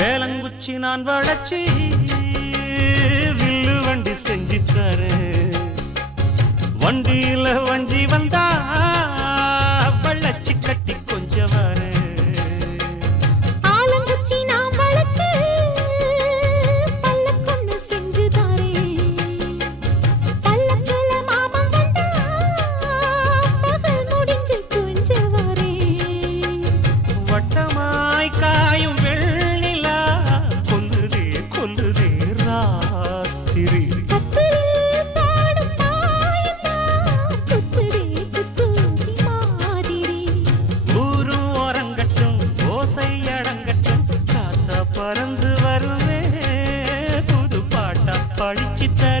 வேலங்குச்சி நான் வளச்சி வில்லு வண்டி செஞ்சு தரேன். வண்டியில வஞ்சி வந்தா வள்ளச்சி கட்டி கொஞ்சம் வரேன். பறந்து வருவே புது பாட்டா படிச்சு தர